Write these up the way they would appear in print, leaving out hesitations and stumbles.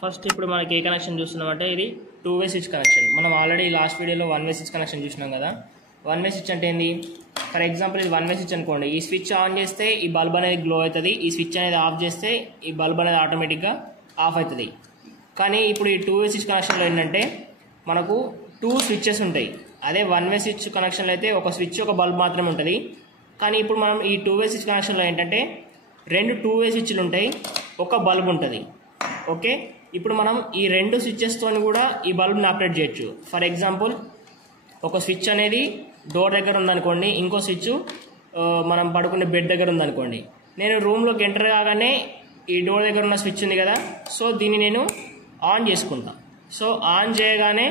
First ఇప్పుడు మనకి ఏ connection చూస్తున్నామంటే ఇది 2-వే స్విచ్ కనెక్షన్. మనం ఆల్రెడీ లాస్ట్ వీడియోలో 1-వే స్విచ్ కనెక్షన్ చూసినాం కదా. 1-వే స్విచ్ అంటే ఏంది? ఫర్ ఎగ్జాంపుల్ ఇది 1-వే స్విచ్ అనుకోండి. ఈ స్విచ్ ఆన్ చేస్తే ఈ బల్బ్ అనేది గ్లో అవుతుంది, ఈ స్విచ్ అనేది ఆఫ్ చేస్తే ఈ బల్బ్ అనేది ఆటోమేటిక్గా ఆఫ్ అవుతుంది. కానీ ఇప్పుడు ఈ 2-వే స్విచ్ కనెక్షన్లో ఏంటంటే మనకు 2 స్విచ్చెస్ ఉంటాయి. అదే 1-వే స్విచ్ కనెక్షన్లో అయితే ఒక స్విచ్ ఒక బల్బ్ మాత్రమే ఉంటుంది. కానీ ఇప్పుడు మనం ఈ 2-వే స్విచ్ కనెక్షన్లో ఏంటంటే 2 2-వే స్విచ్లు ఉంటాయి, ఒక బల్బ్ ఉంటుంది. ఓకే, ఇప్పుడు మనం ఈ 2 స్విచ్చెస్తో కూడా ఈ బల్బ్ని ఆపరేట్ చేయొచ్చు. ఫర్ ఎగ్జాంపుల్ ఒక స్విచ్ అనేది డోర్ దగ్గర ఉందనుకోండి, ఇంకో స్విచ్ మనం పడుకునే బెడ్ దగ్గర ఉందనుకోండి. నేను రూమ్లోకి ఎంటర్ కాగానే ఈ డోర్ దగ్గర ఉన్న స్విచ్ ఉంది కదా, సో దీన్ని నేను ఆన్ చేసుకుంటా. సో ఆన్ చేయగానే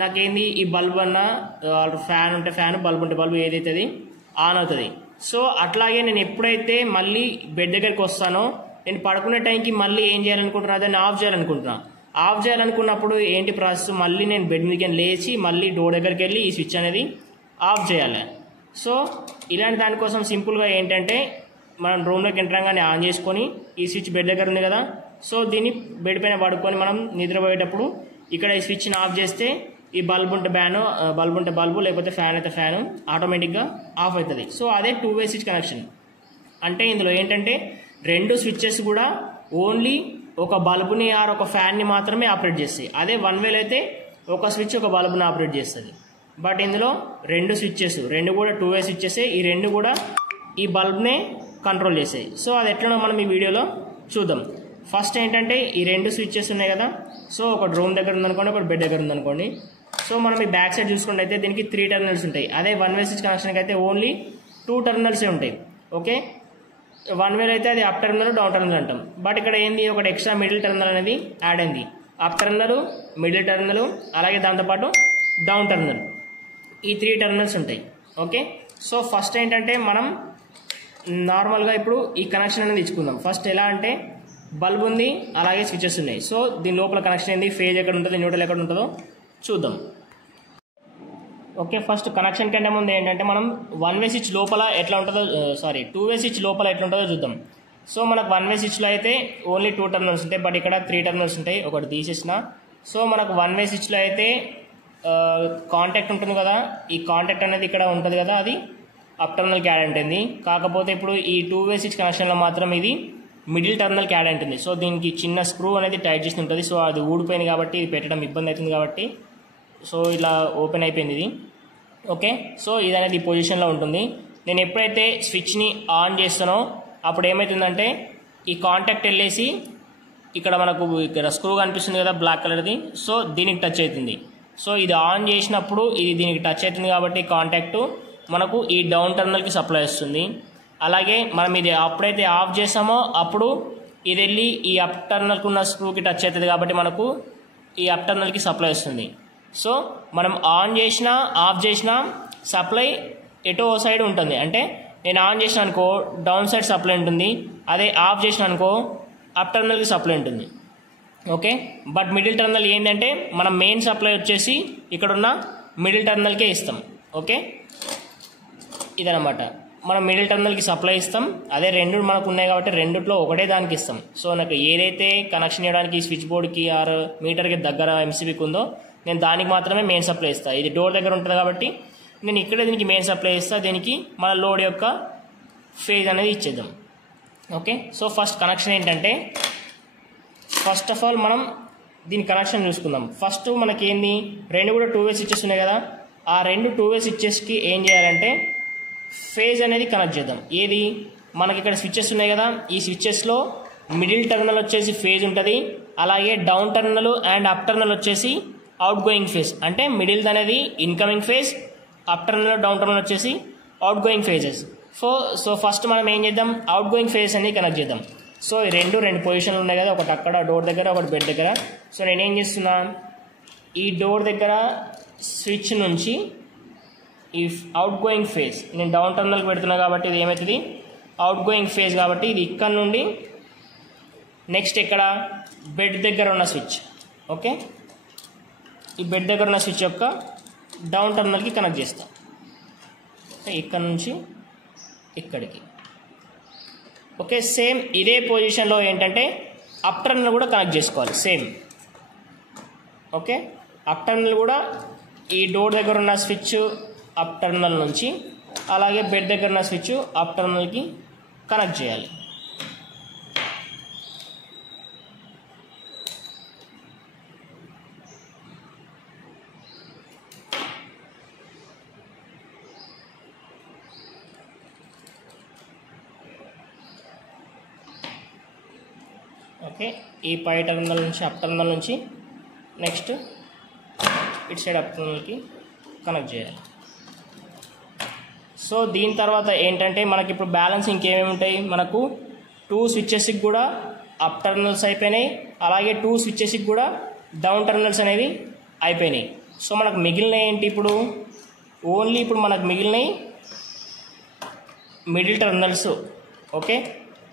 నాకేంది, ఈ బల్బ్ అన్న ఫ్యాన్ ఉంటే ఫ్యాన్, బల్బ్ ఉంటే బల్బ్ ఏదైతుంది ఆన్ అవుతుంది. సో అట్లాగే నేను ఎప్పుడైతే మళ్ళీ బెడ్ దగ్గరికి వస్తానో, నేను పడుకునే టైంకి మళ్ళీ ఏం చేయాలనుకుంటున్నా, దాన్ని ఆఫ్ చేయాలనుకుంటున్నా. ఆఫ్ చేయాలనుకున్నప్పుడు ఏంటి ప్రాసెస్, మళ్ళీ నేను బెడ్ మీదకి లేచి మళ్ళీ డోర్ దగ్గరికి వెళ్ళి ఈ స్విచ్ అనేది ఆఫ్ చేయాలి. సో ఇలాంటి దానికోసం సింపుల్గా ఏంటంటే మనం రూమ్లోకి ఎంటరంగానే ఆన్ చేసుకొని ఈ స్విచ్ బెడ్ దగ్గర ఉంది కదా, సో దీన్ని బెడ్ పైన పడుకొని మనం నిద్రపోయేటప్పుడు ఇక్కడ ఈ స్విచ్ని ఆఫ్ చేస్తే ఈ బల్బ్ ఉంటే బల్బ్ ఉంటే బల్బు, లేకపోతే ఫ్యాన్ అయితే ఫ్యాను ఆటోమేటిక్గా ఆఫ్ అవుతుంది. సో అదే 2-వే స్విచ్ కనెక్షన్. అంటే ఇందులో ఏంటంటే 2 స్విచ్చెస్ కూడా ఓన్లీ ఒక బల్బుని ఆర్ ఒక ఫ్యాన్ని మాత్రమే ఆపరేట్ చేస్తాయి. అదే 1-వేలో అయితే ఒక స్విచ్ ఒక బల్బుని ఆపరేట్ చేస్తుంది. బట్ ఇందులో 2 స్విచ్చెస్, 2 కూడా 2-వే స్విచ్చెస్, ఈ 2 కూడా ఈ బల్బ్నే కంట్రోల్ చేస్తాయి. సో అది ఎట్లనో మనం ఈ వీడియోలో చూద్దాం. ఫస్ట్ ఏంటంటే ఈ 2 స్విచ్చెస్ ఉన్నాయి కదా, సో ఒకటి రూమ్ దగ్గర ఉందనుకోండి, ఒకటి బెడ్ దగ్గర ఉందనుకోండి. సో మనం ఈ బ్యాక్ సైడ్ చూసుకుంటే అయితే దీనికి 3 టెర్మినల్స్ ఉంటాయి. అదే 1-వే స్విచ్ కనెక్షన్కి అయితే ఓన్లీ 2 టెర్మినల్సే ఉంటాయి. ఓకే, 1-వేలో అయితే అది అప్ టెర్మినల్, డౌన్ టెర్మినల్ అంటాం. బట్ ఇక్కడ ఏంది, ఒకటి ఎక్స్ట్రా మిడిల్ టెర్మినల్ అనేది యాడ్ అయింది. అప్ టెర్మినల్, మిడిల్ టెర్మినల్, అలాగే దాంతోపాటు డౌన్ టెర్మినల్, ఈ 3 టెర్మినల్స్ ఉంటాయి. ఓకే, సో ఫస్ట్ ఏంటంటే మనం నార్మల్గా ఇప్పుడు ఈ కనెక్షన్ అనేది ఇచ్చుకుందాం. ఫస్ట్ ఎలా అంటే బల్బ్ ఉంది, అలాగే స్విచెస్ ఉన్నాయి. సో దీని లోపల కనెక్షన్ ఏంది, ఫేజ్ ఎక్కడ ఉంటుంది, న్యూట్రల్ ఎక్కడ ఉంటుందో చూద్దాం. ఓకే, ఫస్ట్ కనెక్షన్ కంటే ముందు ఏంటంటే మనం 1-వే స్విచ్ లోపల ఎట్లా ఉంటుందో, 2-వే స్విచ్ లోపల ఎట్లా ఉంటుందో చూద్దాం. సో మనకు 1-వే స్విచ్లో అయితే ఓన్లీ 2 టెర్మినల్స్ ఉంటాయి, బట్ ఇక్కడ 3 టెర్మినల్స్ ఉంటాయి, ఒకటి తీసేసిన. సో మనకు 1-వే స్విచ్లో అయితే కాంటాక్ట్ ఉంటుంది కదా, ఈ కాంటాక్ట్ అనేది ఇక్కడ ఉంటుంది కదా, అది అప్ టెర్మినల్కి యాడ్ ఉంటుంది. కాకపోతే ఇప్పుడు ఈ 2-వే స్విచ్ కనెక్షన్లో మాత్రం ఇది మిడిల్ టెర్మినల్కి యాడ్ ఉంటుంది. సో దీనికి చిన్న స్క్రూ అనేది టైట్ చేసి ఉంటుంది. సో అది ఊడిపోయింది కాబట్టి ఇది పెట్టడం ఇబ్బంది అవుతుంది కాబట్టి సో ఇలా ఓపెన్ అయిపోయింది ఇది. ఓకే, సో ఇది అనేది ఈ పొజిషన్లో ఉంటుంది. నేను ఎప్పుడైతే స్విచ్ని ఆన్ చేస్తానో అప్పుడు ఏమవుతుందంటే ఈ కాంటాక్ట్ వెళ్ళేసి ఇక్కడ మనకు ఇక్కడ స్క్రూ కనిపిస్తుంది కదా బ్లాక్ కలర్ది, సో దీనికి టచ్ అవుతుంది. సో ఇది ఆన్ చేసినప్పుడు ఇది దీనికి టచ్ అవుతుంది కాబట్టి కాంటాక్ట్ మనకు ఈ డౌన్ టెర్మినల్కి సప్లై వస్తుంది. అలాగే మనం ఇది ఎప్పుడైతే ఆఫ్ చేసామో అప్పుడు ఇది వెళ్ళి ఈ అప్ టెర్మినల్కి ఉన్న స్క్రూకి టచ్ అవుతుంది కాబట్టి మనకు ఈ అప్ టెర్మినల్కి సప్లై వస్తుంది. సో మనం ఆన్ చేసినా ఆఫ్ చేసినా సప్లై ఎటో సైడ్ ఉంటుంది. అంటే నేను ఆన్ చేసిన అనుకో డౌన్ సైడ్ సప్లై ఉంటుంది, అదే ఆఫ్ చేసిన అనుకో అప్ టెర్మినల్కి సప్లై ఉంటుంది. ఓకే, బట్ మిడిల్ టెర్మినల్ ఏంటంటే మనం మెయిన్ సప్లై వచ్చేసి ఇక్కడున్న మిడిల్ టెర్మినల్కే ఇస్తాం. ఓకే, ఇదనమాట మనం మిడిల్ టెర్మినల్కి సప్లై ఇస్తాం. అదే 2 మనకు ఉన్నాయి కాబట్టి రెండిట్లో ఒకటే దానికి ఇస్తాం. సో నాకు ఏదైతే కనెక్షన్ చేయడానికి స్విచ్ బోర్డ్కి ఆర్ మీటర్కి దగ్గర ఎంసీబీకి ఉందో నేను దానికి మాత్రమే మెయిన్ సప్లై ఇస్తాను. ఇది డోర్ దగ్గర ఉంటుంది కాబట్టి నేను ఇక్కడే దీనికి మెయిన్ సప్లై ఇస్తాను. దీనికి మన లోడ్ యొక్క ఫేజ్ అనేది ఇచ్చేద్దాం. ఓకే, సో ఫస్ట్ కనెక్షన్ ఏంటంటే ఫస్ట్ ఆఫ్ ఆల్ మనం దీని కనెక్షన్ చూసుకుందాం. ఫస్ట్ మనకి ఏంది, 2 కూడా 2-వే స్విచ్చెస్ ఉన్నాయి కదా, ఆ 2 2-వే స్విచ్చెస్కి ఏం చేయాలంటే ఫేజ్ అనేది కనెక్ట్ చేద్దాం. ఏది, మనకి ఇక్కడ స్విచ్చెస్ ఉన్నాయి కదా, ఈ స్విచ్చెస్లో మిడిల్ టెర్మినల్ వచ్చేసి ఫేజ్ ఉంటుంది, అలాగే down terminal and up terminal వచ్చేసి అవుట్ గోయింగ్ ఫేజ్. అంటే మిడిల్ అనేది incoming phase, up terminal down terminal వచ్చేసి outgoing phases. So first మనం ఏం చేద్దాం, అవుట్ గోయింగ్ ఫేజ్ అనేది కనెక్ట్ చేద్దాం. సో ఈ 2 పొజిషన్లు ఉన్నాయి కదా, ఒకటి అక్కడ డోర్ దగ్గర, ఒకటి బెడ్ దగ్గర. సో నేనేం చేస్తున్నా, ఈ డోర్ దగ్గర స్విచ్ నుంచి ఈ అవుట్ గోయింగ్ ఫేజ్ నేను డౌన్ టెర్మినల్కి పెడుతున్నా కాబట్టి ఇది ఏమవుతుంది, అవుట్ గోయింగ్ ఫేజ్ కాబట్టి ఇది ఇక్కడ నుండి నెక్స్ట్ ఇక్కడ బెడ్ దగ్గర ఉన్న స్విచ్. ఓకే, ఈ బెడ్ దగ్గర ఉన్న స్విచ్ యొక్క డౌన్ టెర్మినల్కి కనెక్ట్ చేస్తాం. ఇక్కడ నుంచి ఇక్కడికి. ఓకే, సేమ్ ఇదే పొజిషన్లో ఏంటంటే అప్ టర్మినల్ కూడా కనెక్ట్ చేసుకోవాలి సేమ్. ఓకే, అప్ టర్మినల్ కూడా ఈ డోర్ దగ్గర ఉన్న స్విచ్ అప్ టర్మినల్ నుంచి, అలాగే బెడ్ దగ్గర ఉన్న స్విచ్ అప్ టర్మినల్కి కనెక్ట్ చేయాలి. ఓకే, ఈ పై టర్మినల్ నుంచి అప్ టర్మినల్ నుంచి నెక్స్ట్ ఇటు సైడ్ అప్ టర్మినల్కి కనెక్ట్ చేయాలి. సో దీని తర్వాత ఏంటంటే మనకి ఇప్పుడు బ్యాలెన్స్ ఇంకేమేమి ఉంటాయి, మనకు 2 స్విచ్చెస్కి కూడా అప్ టర్మినల్స్ అయిపోయినాయి, అలాగే 2 స్విచ్చెస్కి కూడా డౌన్ టర్మినల్స్ అనేవి అయిపోయినాయి. సో మనకు మిగిలినవి ఏంటి ఇప్పుడు, ఓన్లీ ఇప్పుడు మనకు మిగిలినవి మిడిల్ టర్మినల్స్. ఓకే,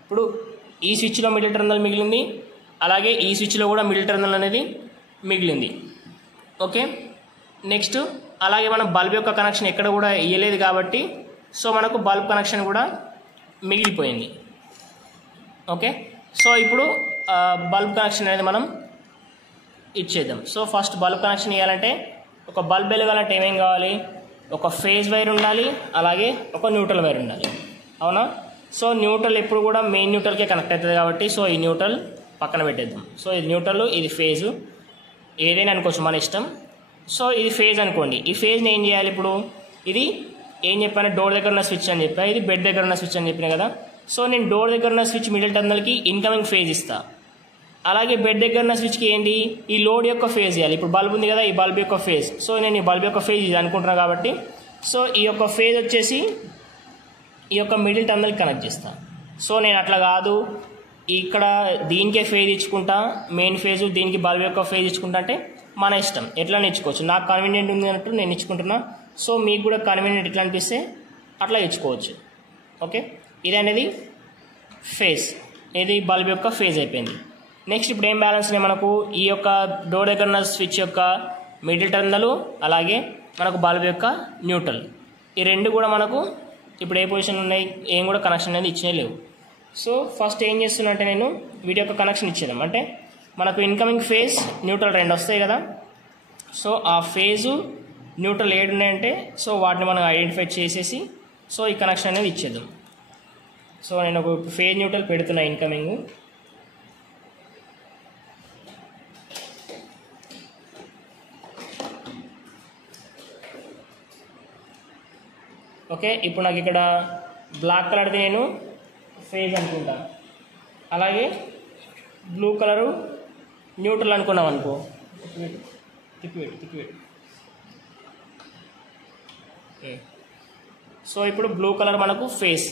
ఇప్పుడు ఈ స్విచ్లో మిడిల్ టర్మినల్ మిగిలింది, అలాగే ఈ స్విచ్లో కూడా మిడిల్ టర్మినల్ అనేది మిగిలింది. ఓకే, నెక్స్ట్ అలాగే మనం బల్బ్ యొక్క కనెక్షన్ ఎక్కడ కూడా ఇవ్వలేదు కాబట్టి సో మనకు బల్బ్ కనెక్షన్ కూడా మిగిలిపోయింది. ఓకే, సో ఇప్పుడు బల్బ్ కనెక్షన్ అనేది మనం ఇచ్చేద్దాం. సో ఫస్ట్ బల్బ్ కనెక్షన్ ఇవ్వాలంటే, ఒక బల్బ్ వెలగాలంటే ఏమేం కావాలి, ఒక ఫేజ్ వైర్ ఉండాలి, అలాగే ఒక న్యూట్రల్ వైర్ ఉండాలి. అవునా? సో న్యూట్రల్ ఎప్పుడు కూడా మెయిన్ న్యూట్రల్కే కనెక్ట్ అవుతుంది కాబట్టి సో ఈ న్యూట్రల్ పక్కన పెట్టేద్దాం. సో ఇది న్యూట్రల్, ఇది ఫేజు, ఏదైనా అనుకోవచ్చు మన ఇష్టం. సో ఇది ఫేజ్ అనుకోండి. ఈ ఫేజ్ని ఏం చేయాలి, ఇప్పుడు ఇది ఏం చెప్పాను, డోర్ దగ్గర ఉన్న స్విచ్ అని చెప్పా, ఇది బెడ్ దగ్గర ఉన్న స్విచ్ అని చెప్పినా కదా. సో నేను డోర్ దగ్గర ఉన్న స్విచ్ మిడిల్ టర్మినల్కి ఇన్కమింగ్ ఫేజ్ ఇస్తా, అలాగే బెడ్ దగ్గర ఉన్న స్విచ్కి ఏంటి, ఈ లోడ్ యొక్క ఫేజ్ ఇవ్వాలి. ఇప్పుడు బల్బ్ ఉంది కదా, ఈ బల్బ్ యొక్క ఫేజ్. సో నేను ఈ బల్బ్ యొక్క ఫేజ్ ఇది అనుకుంటున్నాను కాబట్టి సో ఈ యొక్క ఫేజ్ వచ్చేసి ఈ యొక్క మిడిల్ టర్మినల్కి కనెక్ట్ చేస్తా. సో నేను అట్లా కాదు, ఇక్కడ దీనికే ఫేజ్ ఇచ్చుకుంటా, మెయిన్ ఫేజు దీనికి బల్బ్ యొక్క ఫేజ్ ఇచ్చుకుంటా అంటే మన ఇష్టం, ఎట్లా ఇచ్చుకోవచ్చు. నాకు కన్వీనియంట్ ఉంది అన్నట్టు నేను ఇచ్చుకుంటున్నా. సో మీకు కూడా కన్వీనియంట్ ఎట్లా అనిపిస్తే అట్లా ఇచ్చుకోవచ్చు. ఓకే, ఇది అనేది ఫేజ్, ఇది బల్బ్ యొక్క ఫేజ్ అయిపోయింది. నెక్స్ట్ ఇప్పుడు ఏం బ్యాలెన్స్ ఉన్నాయి మనకు, ఈ యొక్క డోర్ దగ్గర ఉన్న స్విచ్ యొక్క మిడిల్ టర్మినల్, అలాగే మనకు బల్బ్ యొక్క న్యూట్రల్, ఈ రెండు కూడా మనకు ఇప్పుడు ఏ పొజిషన్ ఉన్నాయి, ఏం కూడా కనెక్షన్ అనేది ఇచ్చినే లేవు. సో ఫస్ట్ ఏం చేస్తున్నా అంటే నేను వీటి యొక్క కనెక్షన్ ఇచ్చేద్దాం. అంటే మనకు ఇన్కమింగ్ ఫేజ్ న్యూట్రల్ రెండు వస్తాయి కదా. సో ఆ ఫేజు న్యూట్రల్ ఏడు ఉన్నాయంటే సో వాటిని మనం ఐడెంటిఫై చేసేసి సో ఈ కనెక్షన్ అనేది ఇచ్చేద్దాం. సో నేను ఒక ఫేజ్ న్యూట్రల్ పెడుతున్నా ఇన్కమింగ్. ఓకే, ఇప్పుడు నాకు ఇక్కడ బ్లాక్ కలర్ది నేను ఫేజ్ అనుకుంటా, అలాగే బ్లూ కలరు న్యూట్రల్ అనుకున్నాం అనుకో. తిప్పిపెట్టు. సో ఇప్పుడు బ్లూ కలర్ మనకు ఫేజ్,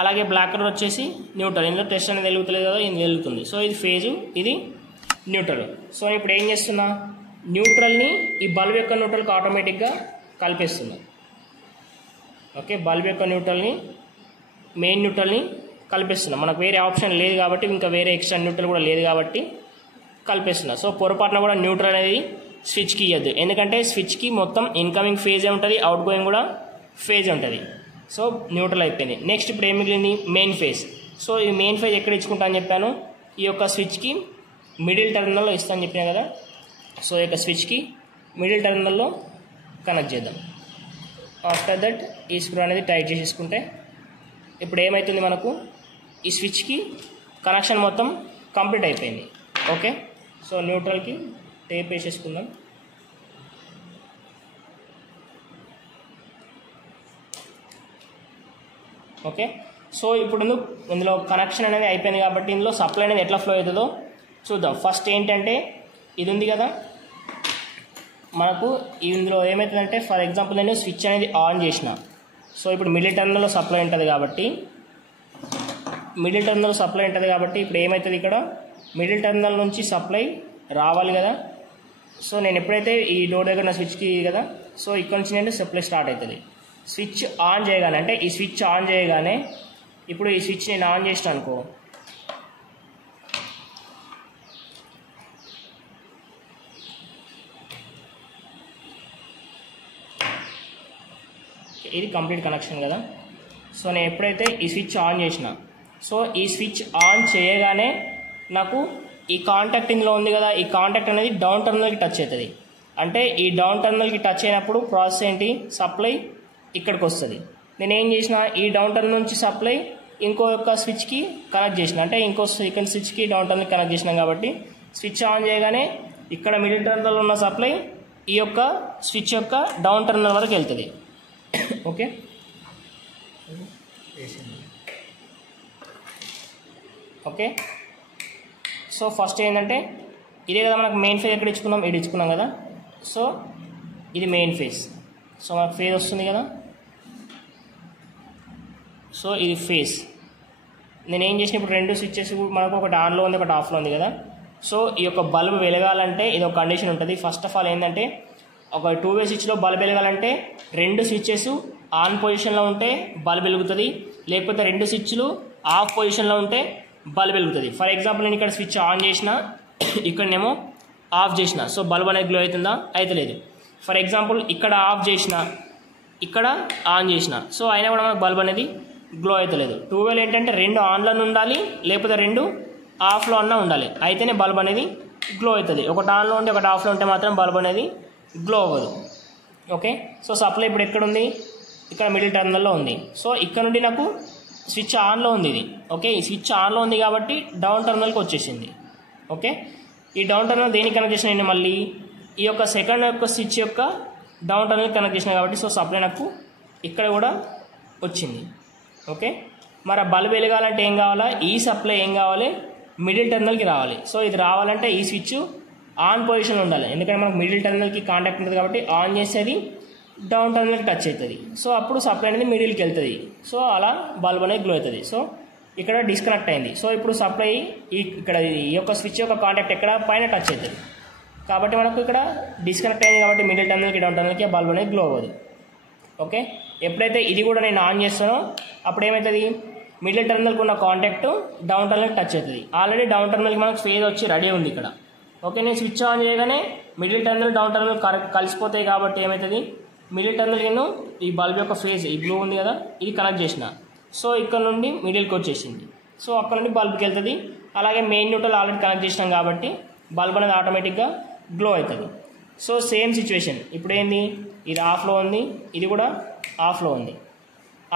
అలాగే బ్లాక్ కలర్ వచ్చేసి న్యూట్రల్. ఇందులో టెస్ట్ అనేది వెలుగుతలేదు కదా, ఇది వెలుగుతుంది. సో ఇది ఫేజు, ఇది న్యూట్రల్. సో ఇప్పుడు ఏం చేస్తున్నా, న్యూట్రల్ని ఈ బల్బ్ యొక్క న్యూట్రల్కి ఆటోమేటిక్గా కలిపేస్తున్నా. ఓకే, బల్బ్ యొక్క న్యూట్రల్ని మెయిన్ న్యూట్రల్ని కలిపేస్తున్నా. మనకు వేరే ఆప్షన్ లేదు కాబట్టి, ఇంకా వేరే ఎక్స్ట్రా న్యూట్రల్ కూడా లేదు కాబట్టి కలిపేస్తున్నా. సో పొరపాటున కూడా న్యూట్రల్ అనేది స్విచ్కి ఇవ్వద్దు, ఎందుకంటే స్విచ్కి మొత్తం ఇన్కమింగ్ ఫేజే ఉంటుంది, అవుట్ గోయింగ్ కూడా ఫేజ్ ఉంటుంది. సో న్యూట్రల్ అయిపోయింది. నెక్స్ట్ ఇప్పుడు ఏం మిగిలింది, మెయిన్ ఫేజ్. సో ఈ మెయిన్ ఫేజ్ ఎక్కడ ఇచ్చుకుంటా అని చెప్పాను, ఈ యొక్క స్విచ్కి మిడిల్ టర్మినల్లో ఇస్తా అని చెప్పినా కదా. సో ఈ యొక్క స్విచ్కి మిడిల్ టర్మినల్లో కనెక్ట్ చేద్దాం. ఆఫ్టర్ దట్ ఈ స్క్రూ అనేది టైట్ చేసేసుకుంటే ఇప్పుడు ఏమవుతుంది, మనకు ఈ స్విచ్కి కనెక్షన్ మొత్తం కంప్లీట్ అయిపోయింది. ఓకే, సో న్యూట్రల్కి టేప్ వేసేసుకుందాం. ఓకే, సో ఇప్పుడు ఇందులో కనెక్షన్ అనేది అయిపోయింది కాబట్టి ఇందులో సప్లై అనేది ఎట్లా ఫ్లో అవుతుందో చూద్దాం. ఫస్ట్ ఏంటంటే ఇది ఉంది కదా మనకు, ఇందులో ఏమవుతుందంటే ఫర్ ఎగ్జాంపుల్ నేను స్విచ్ అనేది ఆన్ చేసిన. సో ఇప్పుడు మిడిల్ టర్మినల్లో సప్లై ఉంటుంది కాబట్టి ఇప్పుడు ఏమవుతుంది, ఇక్కడ మిడిల్ టర్మినల్ నుంచి సప్లై రావాలి కదా. సో నేను ఎప్పుడైతే ఈ డోర్ దగ్గర నా స్విచ్కి కదా, సో ఇక్కడ నుంచి నేను సప్లై స్టార్ట్ అవుతుంది. స్విచ్ ఆన్ చేయగానే, అంటే ఈ స్విచ్ ఆన్ చేయగానే ఇప్పుడు ఈ స్విచ్ నేను ఆన్ చేసిన అనుకో, ఇది కంప్లీట్ కనెక్షన్ కదా. సో నేను ఎప్పుడైతే ఈ స్విచ్ ఆన్ చేసిన, సో ఈ స్విచ్ ఆన్ చేయగానే నాకు ఈ కాంటాక్ట్ ఇందులో ఉంది కదా, ఈ కాంటాక్ట్ అనేది డౌన్ టర్మినల్కి టచ్ అవుతుంది. అంటే ఈ డౌన్ టర్మినల్కి టచ్ అయినప్పుడు ప్రాసెస్ ఏంటి, సప్లై ఇక్కడికి వస్తుంది. నేను ఏం చేసిన, ఈ డౌన్ టర్మినల్ నుంచి సప్లై ఇంకో యొక్క స్విచ్కి కనెక్ట్ చేసిన, అంటే ఇంకో సెకండ్ స్విచ్కి డౌన్ టర్మినల్ కనెక్ట్ చేసినాం కాబట్టి స్విచ్ ఆన్ చేయగానే ఇక్కడ మిడిల్ టర్మినల్ ఉన్న సప్లై ఈ యొక్క స్విచ్ యొక్క డౌన్ టర్మినల్ వరకు వెళ్తుంది. Okay, okay. సో ఫస్ట్ ఏంటంటే ఇదే కదా మనకు మెయిన్ ఫేజ్ ఎక్కడ ఇచ్చుకున్నాం, ఇది ఇచ్చుకున్నాం కదా. సో ఇది మెయిన్ ఫేజ్. సో మనకు ఫేజ్ వస్తుంది కదా. సో ఇది ఫేజ్. నేను ఏం చేసిన, ఇప్పుడు రెండు స్విచ్చెస్ మనకు ఒకటి ఆన్లో ఉంది, ఒకటి ఆఫ్లో ఉంది కదా. సో ఈ యొక్క బల్బ్ వెలగాలంటే ఇది ఒక కండిషన్ ఉంటుంది. ఫస్ట్ ఆఫ్ ఆల్ ఏంటంటే ఒక 2-వే స్విచ్లో బల్బ్ వెలగాలంటే రెండు స్విచ్చెస్ ఆన్ పొజిషన్లో ఉంటే బల్బ్ వెలుగుతుంది, లేకపోతే రెండు స్విచ్లు ఆఫ్ పొజిషన్లో ఉంటే బల్బ్ వెలుగుతుంది. ఫర్ ఎగ్జాంపుల్ నేను ఇక్కడ స్విచ్ ఆన్ చేసిన, ఇక్కడనేమో ఆఫ్ చేసిన, సో బల్బ్ అనేది గ్లో అవుతుందా, అయితే లేదు. ఫర్ ఎగ్జాంపుల్ ఇక్కడ ఆఫ్ చేసిన, ఇక్కడ ఆన్ చేసిన, సో అయినా కూడా మనకు బల్బ్ అనేది గ్లో అవుతలేదు. 2-వేలో ఏంటంటే రెండు ఆన్లో ఉండాలి, లేకపోతే రెండు ఆఫ్లో అన్నా ఉండాలి, అయితేనే బల్బ్ అనేది గ్లో అవుతుంది. ఒకటి ఆన్లో ఉంటే ఒకటి ఆఫ్లో ఉంటే మాత్రం బల్బ్ అనేది గ్లో అవ్వదు. ఓకే, సో సప్లై ఇప్పుడు ఎక్కడ ఉంది, ఇక్కడ మిడిల్ టర్మినల్లో ఉంది. సో ఇక్కడ నుండి నాకు స్విచ్ ఆన్లో ఉంది ఇది. ఓకే, ఈ స్విచ్ ఆన్లో ఉంది కాబట్టి డౌన్ టర్మినల్కి వచ్చేసింది. ఓకే, ఈ డౌన్ టర్మినల్ దేనికి కనెక్ట్ చేసిన, మళ్ళీ ఈ యొక్క సెకండ్ యొక్క స్విచ్ యొక్క డౌన్ టర్మినల్కి కనెక్ట్ చేసిన కాబట్టి సో సప్లై నాకు ఇక్కడ కూడా వచ్చింది. ఓకే, మరి ఆ బల్బ్ వెలగాలంటే ఏం కావాలా, ఈ సప్లై ఏం కావాలి, మిడిల్ టర్మినల్కి రావాలి. సో ఇది రావాలంటే ఈ స్విచ్ ఆన్ పొజిషన్లో ఉండాలి, ఎందుకంటే మనకు మిడిల్ టర్మినల్కి కాంటాక్ట్ ఉంటుంది కాబట్టి ఆన్ చేసేది డౌన్ టర్మినల్కి టచ్ అవుతుంది. సో అప్పుడు సప్లై అనేది మిడిల్కి వెళ్తుంది. సో అలా బల్బ్ అనేది గ్లో అవుతుంది. సో ఇక్కడ డిస్కనెక్ట్ అయింది. సో ఇప్పుడు సప్లై ఇక్కడ ఈ యొక్క స్విచ్ యొక్క కాంటాక్ట్ ఎక్కడ పైన టచ్ అవుతుంది కాబట్టి మనకు ఇక్కడ డిస్కనెక్ట్ అయింది కాబట్టి మిడిల్ టర్మినల్కి డౌన్ టర్మినల్కి బల్బ్ అనేది గ్లో అవ్వదు. ఓకే, ఎప్పుడైతే ఇది కూడా నేను ఆన్ చేస్తానో అప్పుడు ఏమవుతుంది, మిడిల్ టర్మినల్కి ఉన్న కాంటాక్ట్ డౌన్ టర్మినల్కి టచ్ అవుతుంది. ఆల్రెడీ డౌన్ టర్మినల్కి మనకు ఫేజ్ వచ్చి రెడీ ఉంది ఇక్కడ. ఓకే, నేను స్విచ్ ఆన్ చేయగానే మిడిల్ టర్మినల్ డౌన్ టర్మినల్ కలిసిపోతాయి కాబట్టి ఏమవుతుంది, మిడిల్ టర్మినల్ నేను ఈ బల్బ్ యొక్క ఫేజ్ ఈ బ్లూ ఉంది కదా ఇది కనెక్ట్ చేసిన, సో ఇక్కడ నుండి మిడిల్కి వచ్చేసింది. సో అక్కడ నుండి బల్బ్కి వెళ్తుంది. అలాగే మెయిన్ న్యూట్రల్ ఆల్రెడీ కనెక్ట్ చేసినాం కాబట్టి బల్బ్ అనేది ఆటోమేటిక్గా గ్లో అవుతుంది. సో సేమ్ సిచ్యువేషన్ ఇప్పుడు ఏంది, ఇది ఆఫ్లో ఉంది, ఇది కూడా ఆఫ్లో ఉంది.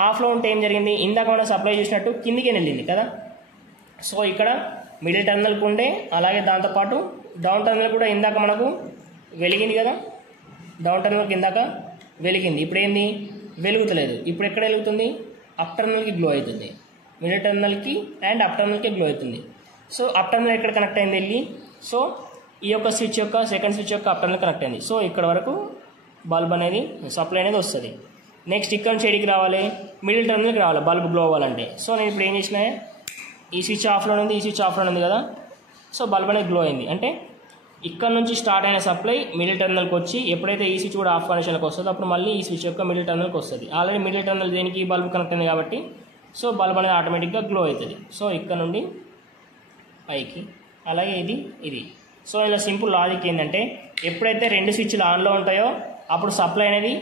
ఆఫ్లో ఉంటే ఏం జరిగింది, ఇందాక మనం సప్లై చేసినట్టు కిందికి వెళ్ళింది కదా. సో ఇక్కడ మిడిల్ టర్మినల్కి ఉండే, అలాగే దాంతోపాటు డౌన్ టర్మినల్ కూడా ఇందాక మనకు వెలిగింది కదా, డౌన్ టర్మినల్కి ఇందాక వెలిగింది, ఇప్పుడు ఏంది వెలుగుతలేదు. ఇప్పుడు ఎక్కడ వెలుగుతుంది, అప్ టర్మినల్కి గ్లో అవుతుంది, మిడిల్ టర్మినల్కి అండ్ అప్ టర్మినల్కి గ్లో అవుతుంది. సో అప్ టర్మినల్ ఎక్కడ కనెక్ట్ అయింది వెళ్ళి, సో ఈ యొక్క స్విచ్ యొక్క సెకండ్ స్విచ్ యొక్క అప్ టర్మినల్ కనెక్ట్ అయింది. సో ఇక్కడ వరకు బల్బ్ అనేది సప్లై అనేది వస్తుంది. నెక్స్ట్ ఇక్కడ నుంచి ఎడికి రావాలి, మిడిల్ టర్మినల్కి రావాలి బల్బ్ గ్లో అవ్వాలంటే. సో నేను ఇప్పుడు ఏం చేసిన, ఈ స్విచ్ ఆఫ్లో ఉంది, ఈ స్విచ్ ఆఫ్లో ఉంది కదా, సో బల్బ్ అనేది గ్లో అయింది. అంటే ఇక్కడ నుంచి స్టార్ట్ అయిన సప్లై మిడిల్ టర్మినల్కి వచ్చి ఎప్పుడైతే ఈ స్విచ్ కూడా ఆఫ్ కండిషన్కి వస్తుందో అప్పుడు మళ్ళీ ఈ స్విచ్ యొక్క మిడిల్ టర్మినల్కి వస్తుంది. ఆల్రెడీ మిడిల్ టర్మినల్ దేనికి బల్బ్ కనెక్ట్ అయింది కాబట్టి సో బల్బ్ అనేది ఆటోమేటిక్గా గ్లో అవుతుంది. సో ఇక్కడ నుండి పైకి, అలాగే ఇది. సో ఇలా సింపుల్ లాజిక్ ఏంటంటే ఎప్పుడైతే రెండు స్విచ్లు ఆన్లో ఉంటాయో అప్పుడు సప్లై అనేది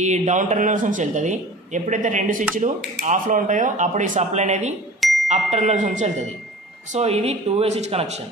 ఈ డౌన్ టర్మినల్స్ నుంచి వెళ్తుంది. ఎప్పుడైతే రెండు స్విచ్లు ఆఫ్లో ఉంటాయో అప్పుడు ఈ సప్లై అనేది అప్ టర్మినల్స్ నుంచి వెళ్తుంది. సో ఇది 2-వే స్విచ్ కనెక్షన్.